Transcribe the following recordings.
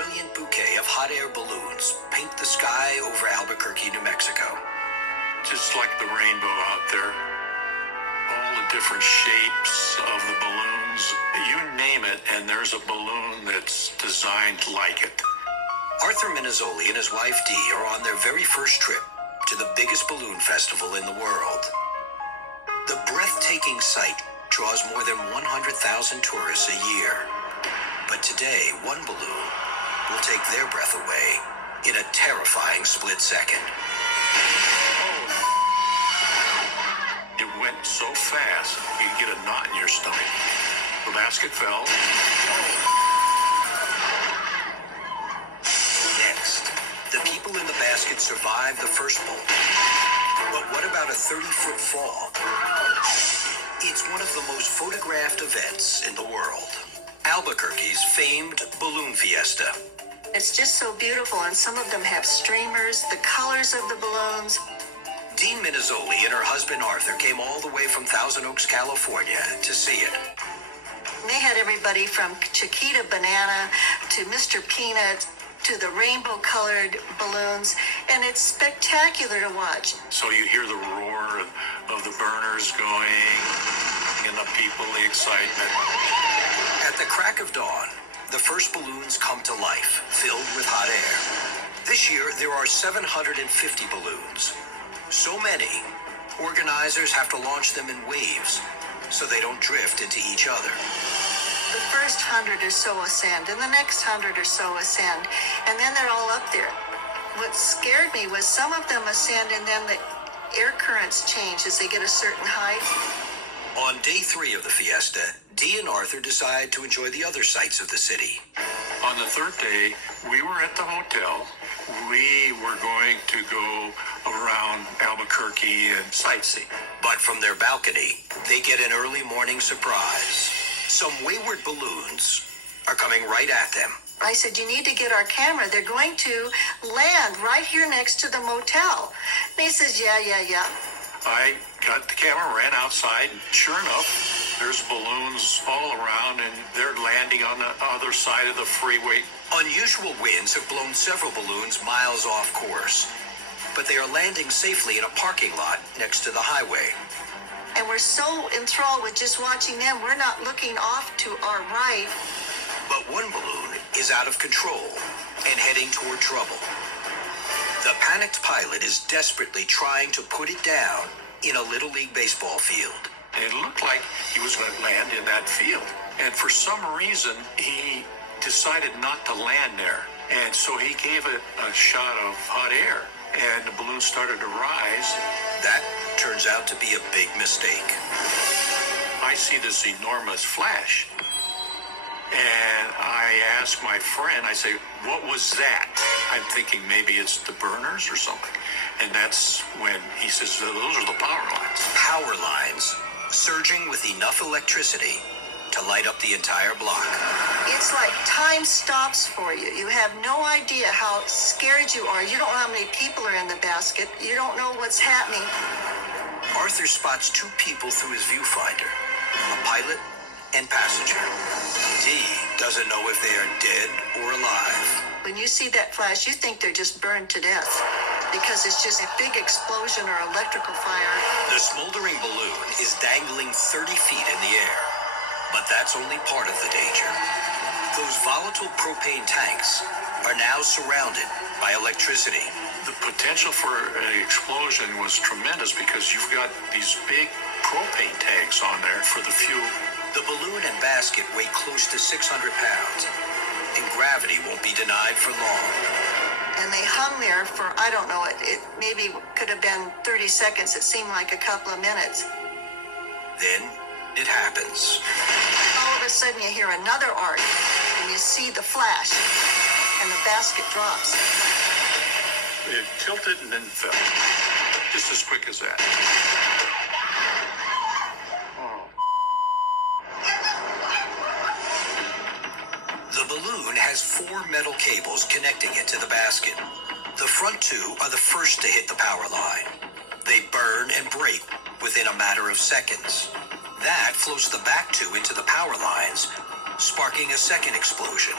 brilliant bouquet of hot air balloons paint the sky over Albuquerque, New Mexico. Just like the rainbow out there. All the different shapes of the balloons. You name it, and there's a balloon that's designed like it. Arthur Minizoli and his wife Dee are on their very first trip to the biggest balloon festival in the world. The breathtaking sight draws more than 100,000 tourists a year. But today, one balloon will take their breath away in a terrifying split second. It went so fast, you'd get a knot in your stomach. The basket fell. Next, the people in the basket survived the first bolt. But what about a 30-foot fall? It's one of the most photographed events in the world. Albuquerque's famed balloon fiesta. It's just so beautiful, and some of them have streamers, the colors of the balloons. Dee Minizoli and her husband Arthur came all the way from Thousand Oaks, California to see it. They had everybody from Chiquita Banana to Mr. Peanut to the rainbow-colored balloons, and it's spectacular to watch. So you hear the roar of the burners going, and the people, the excitement. At the crack of dawn, the first balloons come to life, filled with hot air. This year, there are 750 balloons. So many, organizers have to launch them in waves so they don't drift into each other. The first 100 or so ascend, and the next 100 or so ascend, and then they're all up there. What scared me was some of them ascend, and then the air currents change as they get a certain height. On day 3 of the fiesta, Dee and Arthur decide to enjoy the other sights of the city. On the third day, we were at the hotel. We were going to go around Albuquerque and sightsee. But from their balcony, they get an early morning surprise. Some wayward balloons are coming right at them. I said, you need to get our camera. They're going to land right here next to the motel. And he says, yeah. I got the camera, ran outside, and sure enough, there's balloons all around, and they're landing on the other side of the freeway. Unusual winds have blown several balloons miles off course, but they are landing safely in a parking lot next to the highway. And we're so enthralled with just watching them, we're not looking off to our right. But one balloon is out of control and heading toward trouble. The panicked pilot is desperately trying to put it down in a Little League baseball field. And it looked like he was going to land in that field. And for some reason, he decided not to land there. And so he gave it a shot of hot air, and the balloon started to rise. That turns out to be a big mistake. I see this enormous flash. And I asked my friend, I say, what was that? I'm thinking maybe it's the burners or something. And that's when he says, those are the power lines. Power lines surging with enough electricity to light up the entire block. It's like time stops for you. You have no idea how scared you are. You don't know how many people are in the basket. You don't know what's happening. Arthur spots 2 people through his viewfinder, a pilot and passenger. Dee doesn't know if they are dead or alive. When you see that flash, you think they're just burned to death because it's just a big explosion or electrical fire. The smoldering balloon is dangling 30 feet in the air, but that's only part of the danger. Those volatile propane tanks are now surrounded by electricity. The potential for an explosion was tremendous because you've got these big propane tanks on there for the fuel. The balloon and basket weigh close to 600 pounds, and gravity won't be denied for long. And they hung there for, I don't know, it maybe could have been 30 seconds. It seemed like a couple of minutes. Then it happens. All of a sudden you hear another arc, and you see the flash, and the basket drops. It tilted and then fell. Just as quick as that. The balloon has 4 metal cables connecting it to the basket. The front 2 are the first to hit the power line. They burn and break within a matter of seconds. That flows the back 2 into the power lines, sparking a second explosion.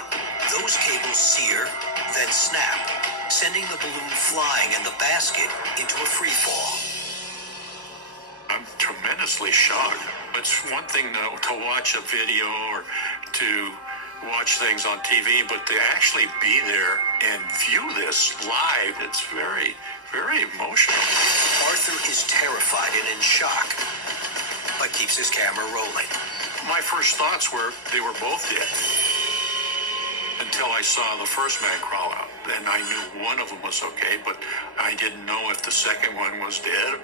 Those cables sear, then snap, sending the balloon flying and the basket into a free fall. I'm tremendously shocked. It's one thing to watch a video or to watch things on TV, but to actually be there and view this live, it's very, very emotional. Arthur is terrified and in shock, but keeps his camera rolling. My first thoughts were they were both dead. Until I saw the first man crawl out. Then I knew one of them was okay, but I didn't know if the second one was dead.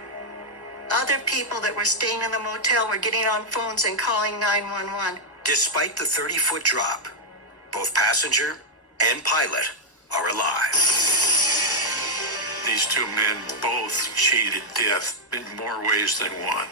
Other people that were staying in the motel were getting on phones and calling 911. Despite the 30-foot drop, both passenger and pilot are alive. These two men both cheated death in more ways than one.